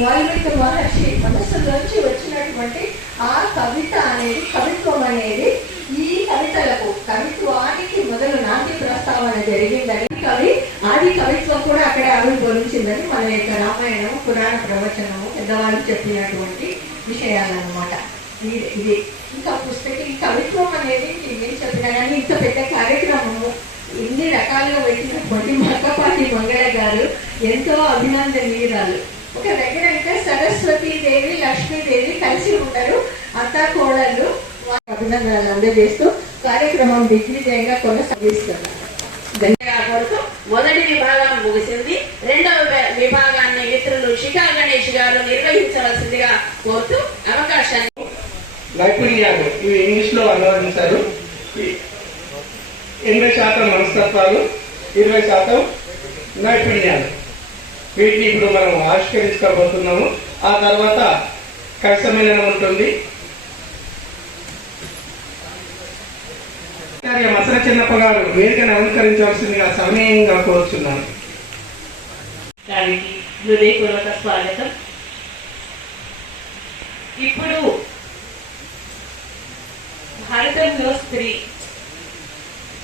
వాల్మీకి మహర్షి మనస్సులోంచి వచ్చినటువంటి ఆ కవిత అనేది కవిత్వం అనేది ఈ కవితలకు కవిత్వానికి మొదలు నాటి ప్రస్తావన జరిగిందని కవి ఆది కవిత్వం కూడా అక్కడే ఆవిర్భవించిందని మన యొక్క రామాయణం పురాణ ప్రవచనము పెద్దవాళ్ళు చెప్పినటువంటి విషయాలన్నమాట ఇది ఇది ఇంకా పుస్తకం ఈ కవిత్వం అనేది నేను చెప్పినా కానీ ఇంత పెద్ద కార్యక్రమము ఇన్ని రకాలుగా పెట్టినటువంటి మక్కపాటి మంగళ గారు ఎంతో అభినందనీయురాలు ఒక దగ్గర అయితే సరస్వతి దేవి లక్ష్మీదేవి కలిసి ఉంటారు. అత్త కోడళ్ళు. అభినందనలు అందజేస్తూ కార్యక్రమం దిగ్విజయంగా కొనసాగిస్తున్నారు. కొరకు మొదటి విభాగం ముగిసింది. రెండవ విభాగాన్ని మిత్రులు శిఖా గణేష్ గారు నిర్వహించవలసిందిగా కోరుతూ అవకాశాన్ని నైపుణ్యాలు ఇవి ఇంగ్లీష్లో అనువదించారు ఎనభై శాతం మనస్తత్వాలు ఇరవై శాతం నైపుణ్యాలు వీటిని ఇప్పుడు మనం ఆవిష్కరించుకోబోతున్నాము. ఆ తర్వాత కష్టమైన ఉంటుంది. ఆచార్య మసర చిన్నప్ప గారు వేదికను అలంకరించవలసిందిగా సమయంగా కోరుచున్నాను. దానికి హృదయపూర్వక స్వాగతం. ఇప్పుడు భారతంలో స్త్రీ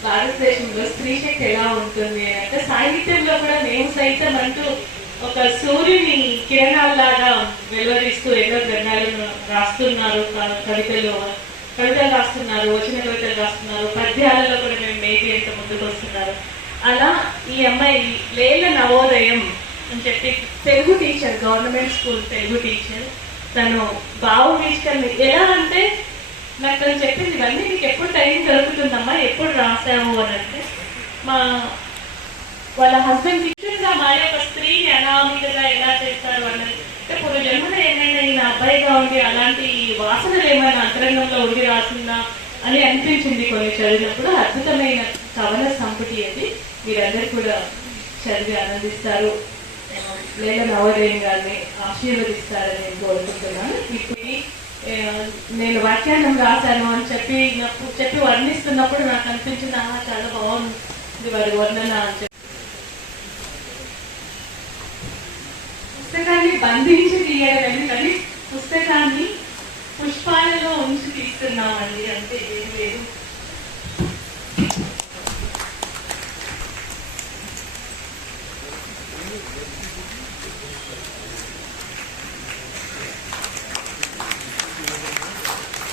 భారతదేశంలో స్త్రీ శక్తి ఎలా ఉంటుంది అంటే సాహిత్యంలో కూడా మేము సైతం అంటూ ఒక సూర్యుని కిరణాల్లాగా వెలువరిస్తూ ఎన్నో గ్రంథాలను రాస్తున్నారు కవితల్లో కవితలు కవితలు రాస్తున్నారు వచ్చిన కవితలు రాస్తున్నారు. పద్యాలలో కూడా మేము మేబీ ఎంత ముందుకు వస్తున్నారు. అలా ఈ అమ్మాయి లేల నవోదయం అని చెప్పి Telugu teacher government school Telugu teacher తను బావు తీసుకెళ్ళి ఎలా అంటే నాకు తను చెప్పింది ఇవన్నీ నీకు ఎప్పుడు టైం దొరుకుతుందమ్మా ఎప్పుడు రాసావు అని అంటే మా వాళ్ళ హస్బెండ్కి గా మా యొక్క స్త్రీని అనామికగా ఎలా చేస్తారు అన్నది? అంటే పూర్వ జన్మలో ఏమైనా ఈయన అబ్బాయిగా ఉండి అలాంటి వాసనలు ఏమైనా అంతరంగంలో ఉండి రాసిందా అని అనిపించింది కొన్ని చదివినప్పుడు. అద్భుతమైన కవన సంపుటి అది మీరందరూ కూడా చదివి ఆనందిస్తారు. లేదా నవోదయం గారిని ఆశీర్వదిస్తారని నేను కోరుకుంటున్నాను ఇప్పుడు నేను వ్యాఖ్యానం రాశాను అని చెప్పి చెప్పి వర్ణిస్తున్నప్పుడు నాకు అనిపించింది "ఆహా, చాలా బాగుంది వారి వర్ణన అని పుస్తకాన్ని బంధించి తీయడం ఎందుకని? పుస్తకాన్ని పుష్పాలలో ఉంచి తీస్తున్నామండి అంటే ఏం లేదు.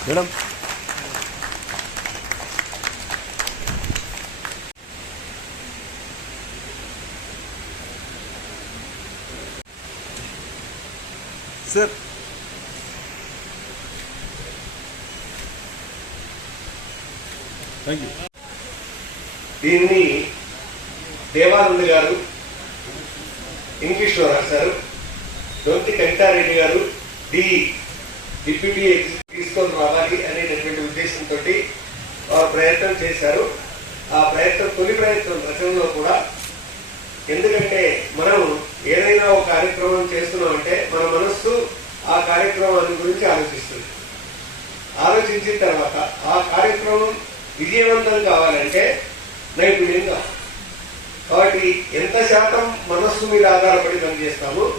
Madam sir. థ్యాంక్ యూ దీన్ని దేవానంద్ గారు ఇంగ్లీష్లో రాశారు. దొంతి కవితారెడ్డి గారు డి డిప్యూటీ తీసుకొని రావాలి అనేటటువంటి ఉద్దేశంతో ప్రయత్నం చేశారు. ఆ ప్రయత్నం తొలి ప్రయత్నం రచనలో కూడా ఎందుకంటే మనం ఏదైనా ఒక కార్యక్రమం చేస్తున్నామంటే మన మనస్సు ఆ కార్యక్రమాన్ని గురించి ఆలోచిస్తుంది. ఆలోచించిన తర్వాత ఆ కార్యక్రమం విజయవంతం కావాలంటే నైపుణ్యం కావాలి. కాబట్టి ఎంత శాతం మనస్సు మీద ఆధారపడి పనిచేస్తాము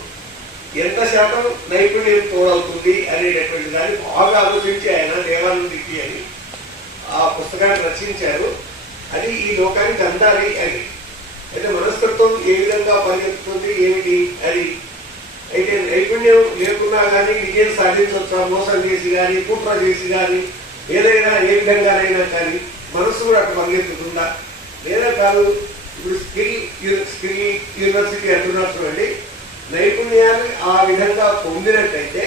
ఎంత శాతం నైపుణ్యం తోడవుతుంది అనేటటువంటి దాన్ని బాగా ఆలోచించి ఆయన దేవానందికి అని ఆ పుస్తకాన్ని రచించారు. అది ఈ లోకానికి అందాలి అని. అయితే మనస్తత్వం ఏ విధంగా పనిచేస్తుంది ఏమిటి అది అయితే నైపుణ్యం లేకున్నా కానీ విజయం సాధించవచ్చా మోసం చేసి కానీ కుట్ర చేసి కానీ ఏదైనా ఏ విధంగానైనా కానీ మనసు కూడా అటు పరిగెత్తుతుందా? లేదా కాదు ఇప్పుడు స్కిల్ స్కిల్ యూనివర్సిటీ అంటున్నారు చూడండి. నైపుణ్యాన్ని ఆ విధంగా పొందినట్టయితే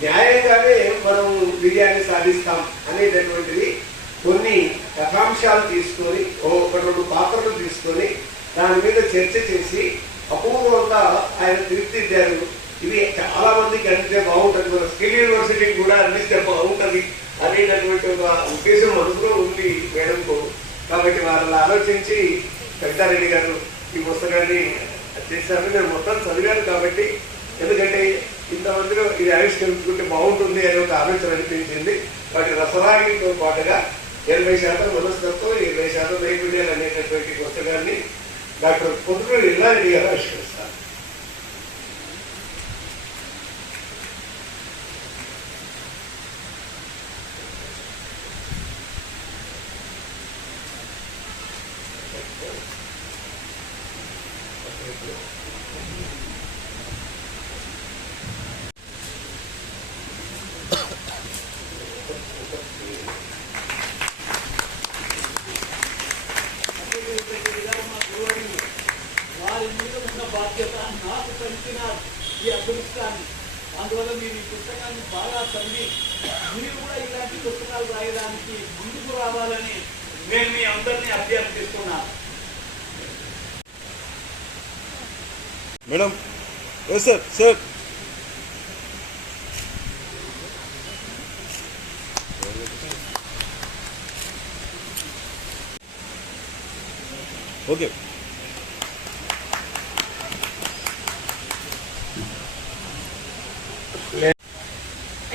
న్యాయంగానే మనం విజయాన్ని సాధిస్తాం అనేటటువంటిది కొన్ని కథాంశాలు తీసుకొని ఒక రెండు పాత్రలు తీసుకొని దాని మీద చర్చ చేసి అపూర్వంగా ఆయన తీర్చిదిద్దారు. ఇది చాలా మందికి అందిస్తే బాగుంటుంది. మన స్కిల్ యూనివర్సిటీకి కూడా అందిస్తే బాగుంటుంది అనేటటువంటి ఒక ఉద్దేశం మనసులో ఉంది మేడంకు. కాబట్టి వాళ్ళని ఆలోచించి పెద్దారెడ్డి గారు ఈ పుస్తకాన్ని చేశారు. నేను మొత్తం చదివాను కాబట్టి ఎందుకంటే ఇంతమందిలో ఇది ఆవిష్కరించుకుంటే బాగుంటుంది అనే ఒక ఆలోచన అనిపించింది. వాటి రసరాగితో పాటుగా ఎనభై శాతం మనస్తత్వం ఇరవై శాతం నైపుణ్యాలు అనేటటువంటి పుస్తకాన్ని డాక్టర్ పొద్దుటూరి ఇల్లారెడ్డి గారు ఆవిష్కరిస్తారు ఈ అదృష్టాన్ని అందువల్ల మీరు ఈ పుస్తకాన్ని బాగా చదివి మీరు కూడా ఇలాంటి పుస్తకాలు రాయడానికి ముందుకు రావాలని నేను మీ అందరినీ అభ్యర్థిస్తున్నాను మేడం సార్ సార్. ఓకే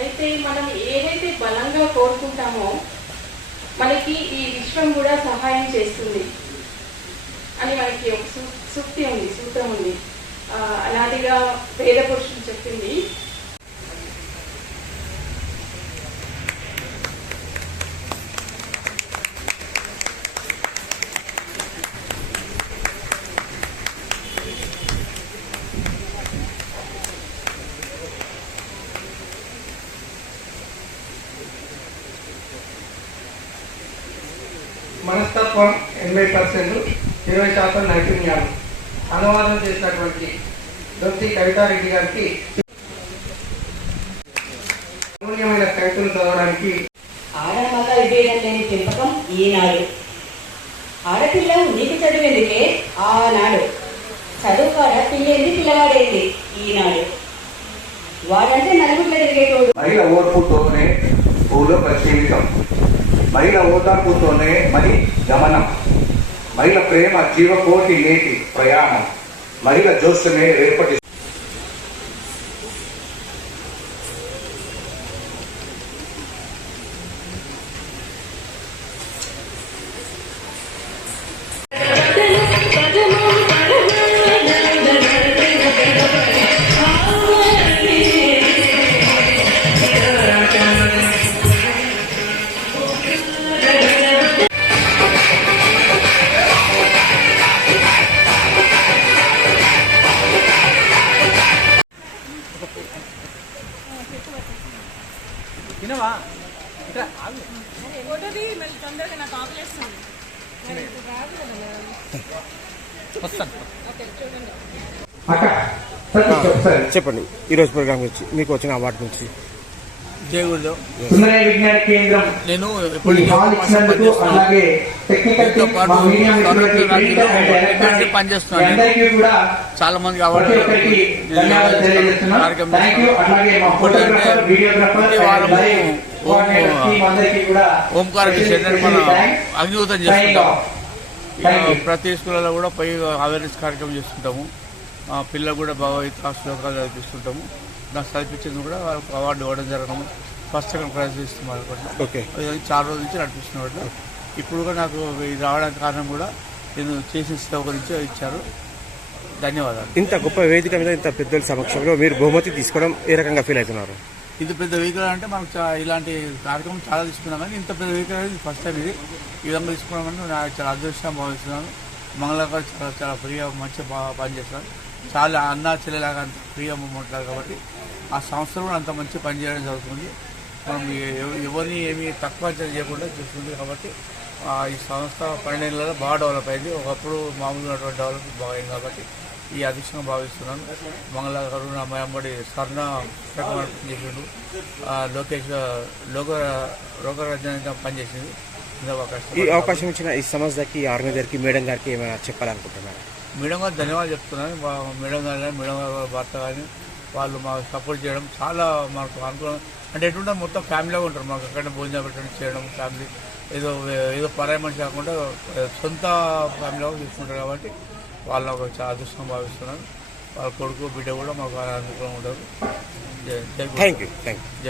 అయితే మనం ఏదైతే బలంగా కోరుకుంటామో మనకి ఈ విశ్వం కూడా సహాయం చేస్తుంది. అని మనకి ఒక సూక్తి ఉంది సూత్రం ఉంది. ఆ, అనాదిగా వేద పురుషులు చెప్పింది మనస్తత్వం ఎనభై పర్సెంట్ ఇరవై శాతం నైపుణ్యాలు. అనువాదం చేసినటువంటి దొంతి కవితారెడ్డి గారికి అమూల్యమైన కవితలు చదవడానికి ఆడమగ విభేదం లేని పెంపకం ఈనాడు. ఆడపిల్ల నీకు చదివేందుకే ఆనాడు. చదువుకాడ పిల్లేంది పిల్లవాడేంది ఈనాడు. వాడంటే నలుగురిలో తిరిగేటోడు మహిళ ఓర్పుతోనే భూలోక జీవితం మహిళ ఓదార్పుతోనే మరి గమనం. మహిళ ప్రేమ జీవకోటి నేటి ప్రయాణం. మహిళ జోస్తునే రేపటి చెప్పండి. ఈరోజు ప్రోగ్రామ్ గురించి మీకు వచ్చిన అవార్డు గురించి. దేవుడు సుందరయ్య విజ్ఞాన కేంద్రం. నేను టీమ్, పాటు పనిచేస్తున్నాను చాలా మంది ప్రతి ఒక్కరికి ధన్యవాదాలు తెలియజేస్తున్నాం. థ్యాంక్ యూ అట్లాగే మా ఫోటోగ్రాఫర్ వీడియోగ్రాఫర్ ప్రతి వారము ఓం- టీం అందరికీ కూడా ఓంకార మిషన్ మన అగ్నిహోతం Signing ప్రతి స్కూళ్ళలో కూడా పోయి అవేర్నెస్ కార్యక్రమం చేస్తుంటాము. పిల్లలు కూడా భగవద్గీత శ్లోకాలు చదివిస్తుంటాము. నాకు చదివించింది కూడా వాళ్ళకి అవార్డు ఇవ్వడం జరగడం ఫస్ట్ సెకండ్ ప్రైజ్ ఇస్తున్నాం అనుకుంటున్నాం ఓకే చాలా రోజుల నుంచి నడిపిస్తున్నట్టు ఇప్పుడు కూడా నాకు ఇది రావడానికి కారణం కూడా నేను చేసిన సేవ గురించి ఇచ్చారు. ధన్యవాదాలు. ఇంత గొప్ప వేదిక మీద ఇంత పెద్దల సమక్షంలో మీరు బహుమతి తీసుకోవడం ఏ రకంగా ఫీల్ అవుతున్నారు? ఇంత పెద్ద వెహికల్ అంటే మనకు ఇలాంటి కార్యక్రమం చాలా తీసుకున్నాం కానీ ఇంత పెద్ద వెహికల్ అనేది ఫస్ట్ టైం ఇది. ఈ విధంగా తీసుకున్నామని నాకు చాలా అదృష్టం భావిస్తున్నాను. మంగళవారం చాలా చాలా ఫ్రీగా మంచిగా బాగా పనిచేస్తున్నాను చాలా అన్న చెల్లెలాగా అంత ఫ్రీగా ఉంటారు కాబట్టి ఆ సంవత్సరం కూడా అంత మంచి పనిచేయడం జరుగుతుంది. మనం ఎవరిని ఏమి తక్కువ చేయకుండా చూస్తుంది కాబట్టి ఈ సంస్థ పన్నెండేళ్ళలో బాగా డెవలప్ అయింది. ఒకప్పుడు మామూలుగా డెవలప్ బాగా కాబట్టి ఈ అదృష్టంగా భావిస్తున్నాను. మంగళ గారు నా అమ్మడి స్వర్ణ పుస్తకం చేసిండు. లోకేష్ లోక లోకరాజ్యానికి పనిచేసింది. ఈ అవకాశం ఇచ్చిన ఈ సంస్థకి ఈ ఆర్గనైజర్కి మేడం గారికి ఏమైనా చెప్పాలనుకుంటున్నారు? మేడం గారు ధన్యవాదాలు చెప్తున్నాను. మేడం గారు కానీ మేడం గారు భర్త కానీ వాళ్ళు మాకు సపోర్ట్ చేయడం చాలా మాకు అనుకూలం. అంటే ఎటుంటే మొత్తం ఫ్యామిలీగా ఉంటారు. మాకు ఎక్కడ భోజనం పెట్టడం చేయడం ఫ్యామిలీ ఏదో ఏదో పరాయి మనిషి కాకుండా సొంత ఫ్యామిలీగా తీసుకుంటారు కాబట్టి వాళ్ళని ఒక చాలా అదృష్టం భావిస్తున్నాను వాళ్ళ కొడుకు బిడ్డ కూడా మాకు అనుకూలంగా ఉంటారు గురు. Thank you thank you